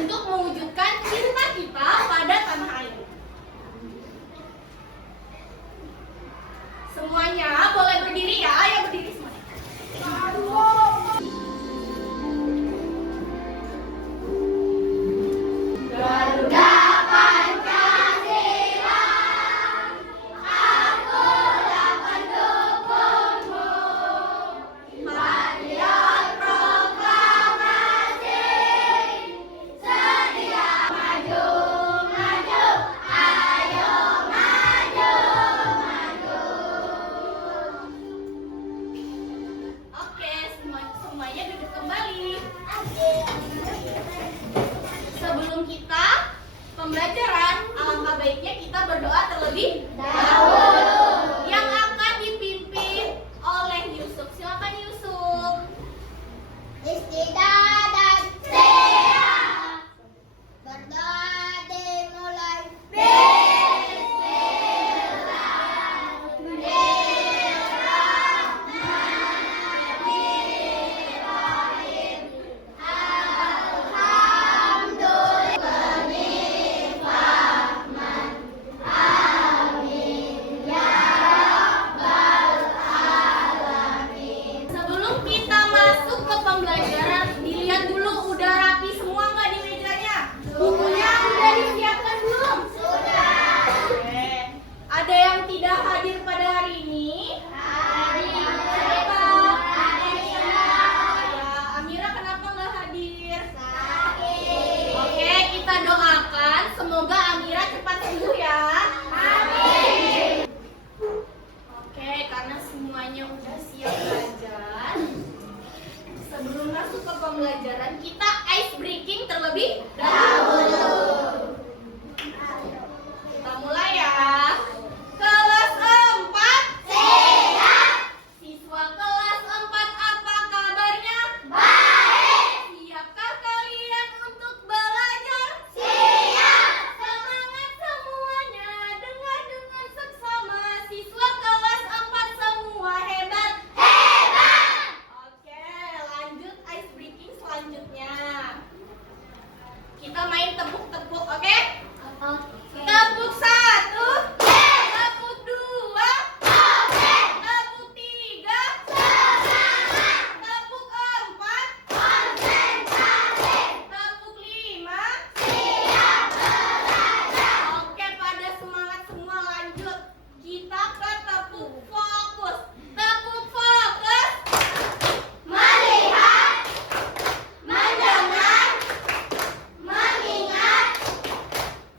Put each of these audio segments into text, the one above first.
untuk mewujudkan cinta kita pada tanah air. Semuanya boleh berdiri ya, ayo berdiri semuanya. Garuda Pancasila, akulah pendukungmu. Patriot proklamasi, sedia maju, maju, ayo maju, maju. Oke, semuanya duduk kembali. Sebelum kita pembelajaran, alangkah baiknya kita berdoa terlebih dahulu. Yang akan dipimpin oleh Yusuf. Silakan Yusuf. Istiqomah dan siap. Berdoa dimulai. Sebelum kita masuk ke pembelajaran, dilihat dulu udah rapi semua nggak di mejanya? Bukunya udah disiapkan belum? Sudah. Oke. Ada yang tidak hadir pada hari ini? Siapa? Ya, Amira kenapa nggak hadir? Oke, kita doakan semoga Amira cepat sembuh ya. Amin. Oke, karena semuanya udah siap belajar. Sebelum masuk ke pembelajaran, kita ice breaking terlebih dahulu. Kita mulai ya. Kelas 4. Siap. Siswa kelas 4 apa kabarnya? Baik. Siapkah kalian untuk belajar? Siap. Semangat semuanya, dengar dengan seksama. Siswa kelas 4 semua hebat. Hebat. Oke, lanjut ice breaking selanjutnya. Kita main tepuk-tepuk, oke? Tepuk 1, tepuk 2, tepuk 3, tepuk 4, tepuk 5. Oke, pada semangat semua lanjut. Kita ke tepuk fokus. Tepuk fokus. Melihat, mendengar, mengingat,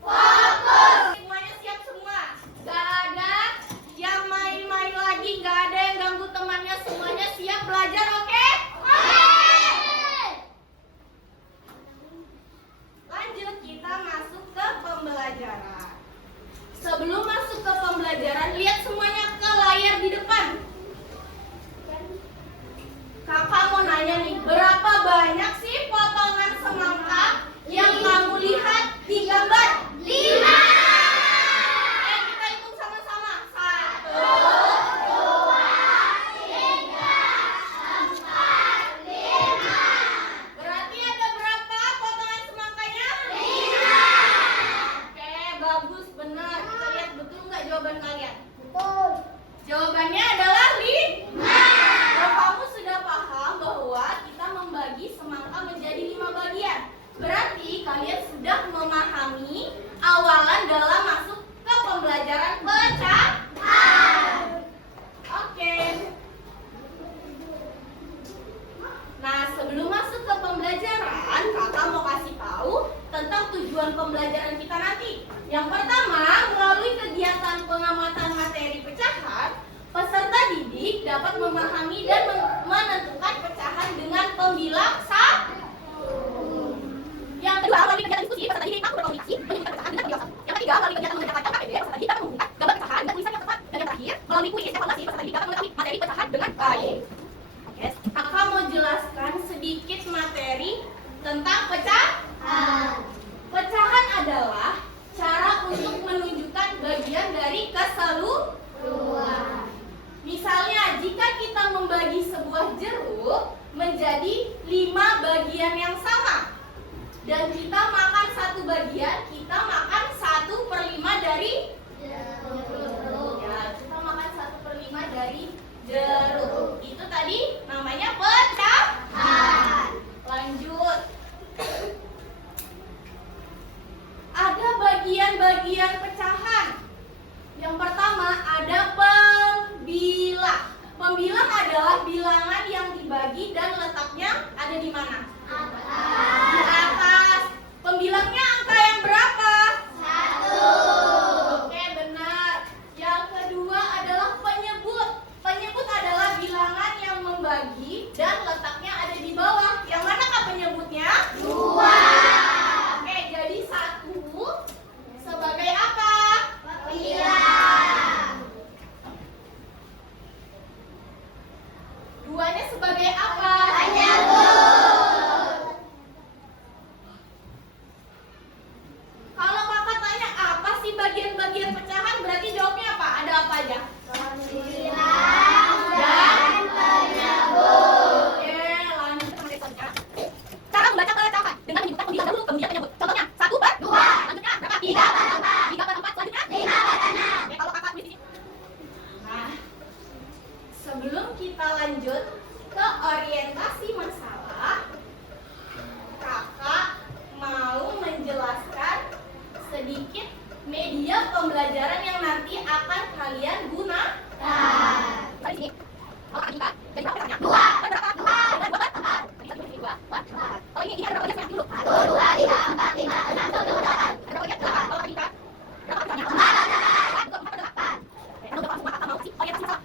fokus. Semuanya siap semua. Gak ada yang main-main lagi, gak ada yang ganggu temannya. Semuanya siap belajar, oke? Lanjut, kita masuk ke pembelajaran. Sebelum masuk ke pembelajaran, lihat semuanya ke layar di depan. Kakak mau nanya nih, berapa banyak sih potongan semangka yang kamu lihat di gambar? 5. Kita hitung sama-sama. 1, 5. berarti ada berapa potongan semangkanya? 5. Oke, bagus, benar. Kita lihat betul nggak jawaban kalian? Betul. Jawabannya adalah 5. 5. Dan kamu sudah paham bahwa kita membagi semangka menjadi 5 bagian. Berarti kalian sudah memahami awalan dalam masuk ke pembelajaran pecahan. Oke. Nah, sebelum masuk ke pembelajaran, kakak mau kasih tahu tentang tujuan pembelajaran kita nanti. Yang pertama, melalui kegiatan pengamatan materi pecahan, peserta didik dapat memahami dan menentukan pecahan dengan pembilang 1. Yang kedua, melalui kegiatan diskusi, peserta didik mampu berkomunikasi, menyebutkan pecahan dengan pembilang 1. Yang ketiga, melalui kegiatan menggunakan KPD, peserta didik dapat menghubungkan gambar pecahan dengan tulisan yang tepat. Dan yang terakhir, melalui kuis evaluasi, peserta didik dapat mengetahui materi pecahan dengan baik. Oke, kakak mau jelaskan sedikit materi tentang pecahan. Pecahan adalah cara untuk menunjukkan bagian dari keseluruhan. Misalnya, jika kita membagi sebuah jeruk menjadi 5 bagian yang sama, dan kita makan satu bagian, kita makan 1/5 dari jeruk. Ya, kita makan 1/5 dari jeruk. Itu tadi namanya pecahan. Lanjut. Ada bagian-bagian pecahan. Yang pertama ada pembilang. Pembilang adalah bilangan yang dibagi dan letaknya ada di mana? Di atas. Pembilangnya angka yang berapa? 1. Oke, benar. Yang kedua adalah penyebut. Penyebut adalah bilangan yang membagi dan letaknya ada di bawah. Yang manakah penyebutnya? 2. Oke, jadi 1 sebagai apa? Pembilang. 2-nya sebagai apa? Penyebut. Kalau kakak tanya apa sih bagian-bagian pecahan, berarti jawabnya apa? Ada apa aja? Pembilang dan penyebut. Oke, lanjut sama selanjutnya. Cara membaca pecahan dengan menyebutkan pembilang dahulu, kemudian penyebut. Contohnya 1/2. Selanjutnya berapa? 3/4. 3/4. Selanjutnya 5/6. oke, kalau kakak tulis di sini. Nah, sebelum kita lanjut ke orientasi masalah, kakak mau menjelaskan sedikit media pembelajaran yang nanti akan kalian gunakan. Di sini. Kalau kakak ingat, jadi berapa petanya? 2. Berapa? 2. Ini 2. Ini 2. Oh, ini ada berapa bagian dulu? 1, 2, 3, 4, 5, 6, 7, 8. Ada berapa bagian? 8. Kalau kakak ingat, berapa petanya? 4/8.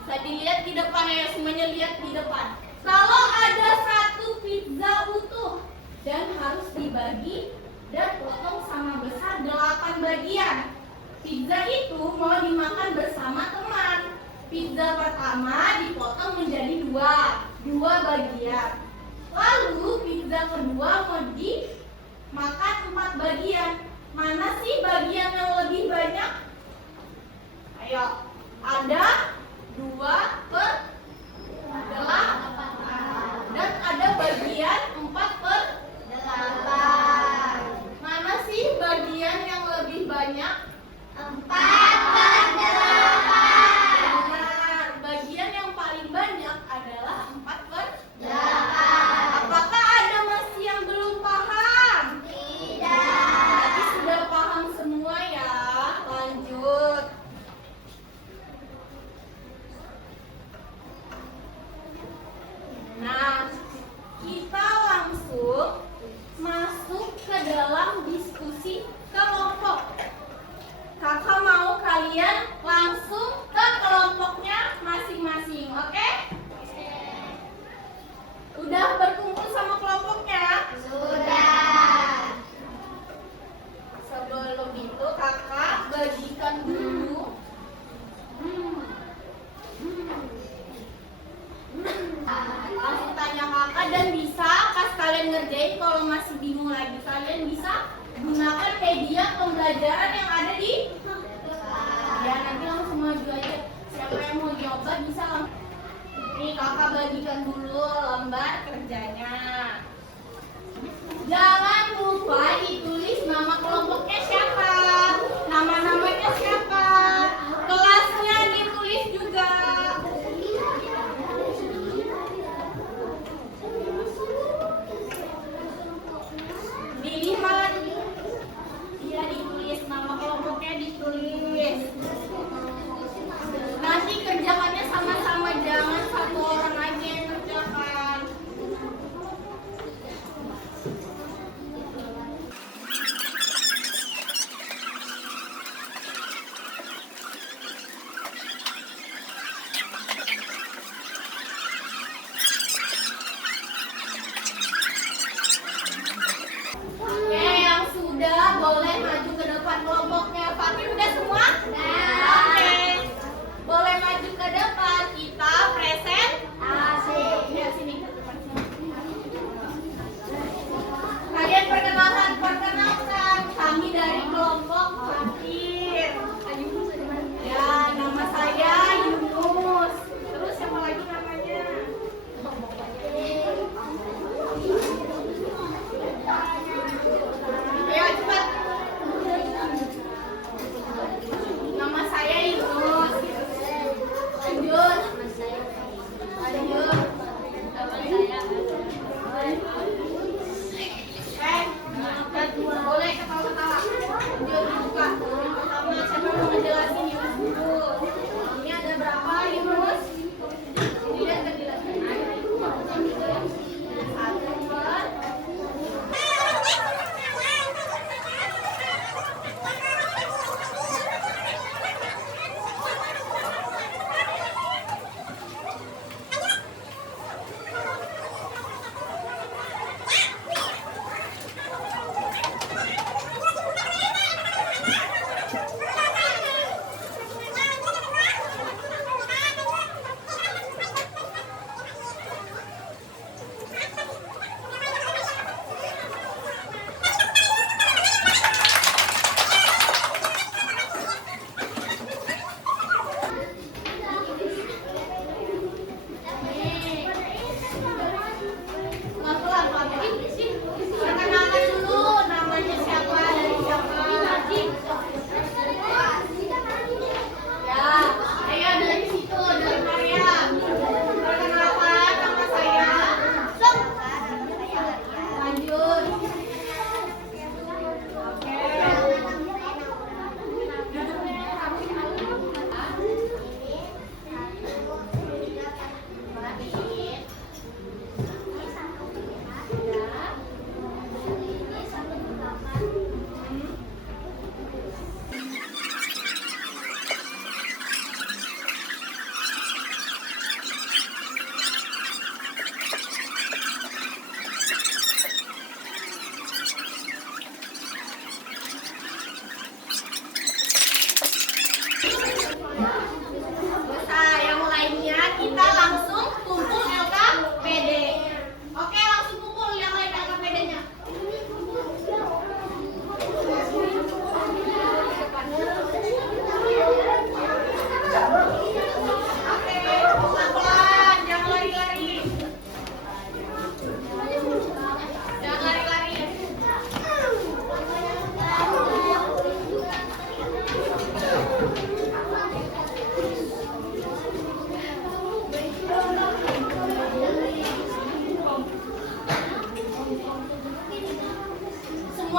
Bisa dilihat di depan ya, semuanya lihat di depan. Kalau ada satu pizza utuh dan harus dibagi dan potong sama besar 8 bagian. Pizza itu mau dimakan bersama teman. Pizza pertama dipotong menjadi 2 bagian. Lalu pizza kedua mau dimakan 4 bagian. Mana sih bagian yang lebih banyak? Ayo, ada 2/8 dan ada bagian 4/8. Mana sih bagian yang lebih banyak? 4/8. Benar, bagian yang paling banyak adalah 4/8. 8. Apakah ada masih yang belum paham? Tidak. Berarti sudah paham semua ya. Lanjut. Nah, kita langsung masuk ke dalam diskusi kelompok. Kakak mau kalian langsung ke kelompoknya masing-masing, oke? Udah berkumpul sama kelompoknya? Sudah. Sebelum itu kakak bagikan dulu. Langsung tanya kakak dan bisa pas kalian ngerjain, kalau masih bingung lagi kalian bisa gunakan media pembelajaran yang ada di ya, nanti langsung maju aja. Siapa yang mau coba bisa langsung. Nih kakak bagikan dulu lembar kerjanya. Jangan lupa ditulis nama kelompoknya siapa, nama-namanya siapa, kelasnya ditulis juga. Dilihat, dia ditulis nama kelompoknya ditulis. Nanti kerjakannya sama-sama, jangan satu orang aja yang kerjakan.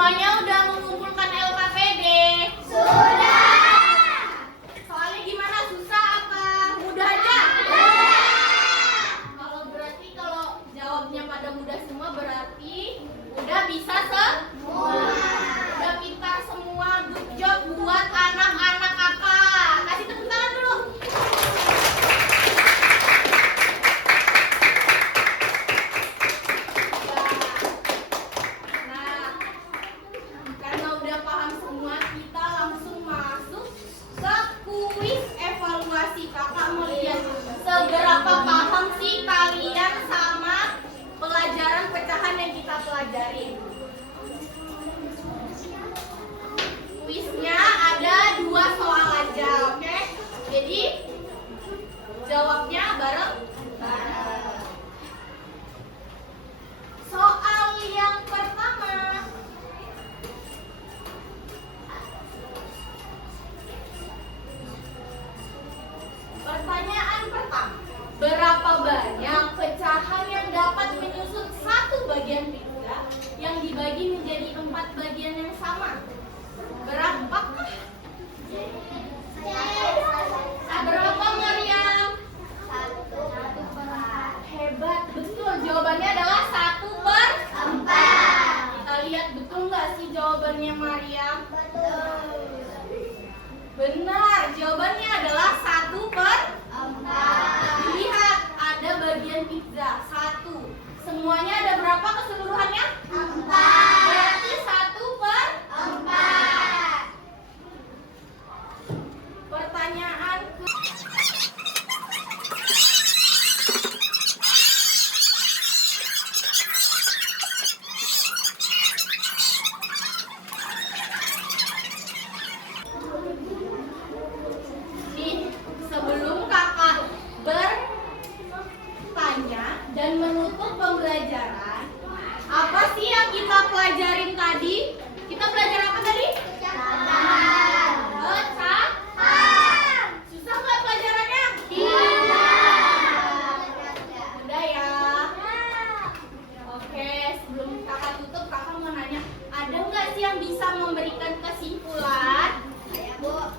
Semuanya udah mengumpulkan LKPD? Sudah. Soalnya gimana? Susah apa? Mudah aja? Kalau jawabnya pada mudah semua berarti udah bisa semua. Udah pintar semua. Good job buat anak-anak kakak. Kasih tepuk tangan dulu. Nah, karena udah paham semua, kita langsung masuk ke kuis evaluasi. Kakak mau lihat seberapa paham sih kalian sama pelajaran pecahan yang kita pelajari. Kuisnya ada 2 soal aja, oke? Jadi jawabnya bareng. Soal yang pertama. Pertanyaan pertama. Berapa banyak pecahan yang dapat menyusun satu bagian pizza yang dibagi menjadi 4 bagian yang sama? Berapakah? Berapa, Maryam? Hebat, betul. Jawabannya adalah 1/4. Kita lihat betul nggak sih jawabannya Maryam? Benar, jawabannya adalah 1/4. Lihat, ada bagian pizza 1. Semuanya ada berapa keseluruhannya? 4. Berarti 1/4. Pertanyaan ke Nih, sebelum kakak bertanya dan menutup pembelajaran, apa sih yang kita pelajarin tadi? Kita belajar apa tadi? Pecahan. Susah nggak pelajarannya? Udah ya. Oke, sebelum kakak tutup, kakak mau nanya, ada nggak sih yang bisa memberikan kesimpulan?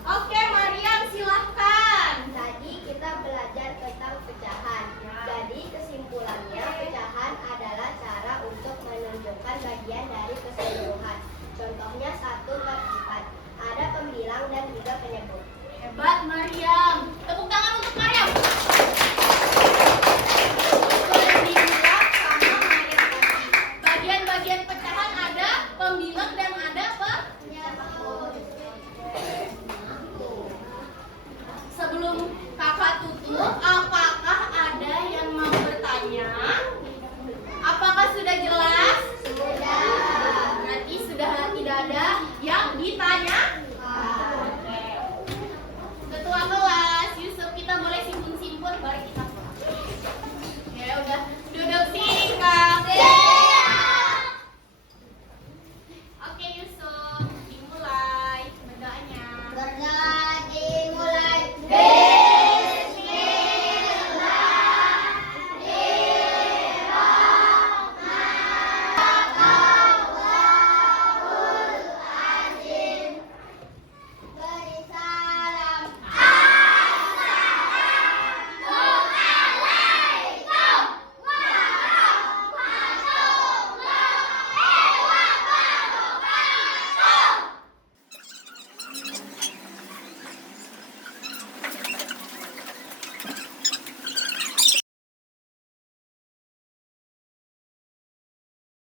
Oke, Maryam silahkan. Tadi kita belajar tentang pecahan. Jadi kesimpulannya pecahan adalah cara untuk menunjukkan bagian dari keseluruhan. Contohnya 1/4. Ada pembilang dan juga penyebut. Hebat, Maryam.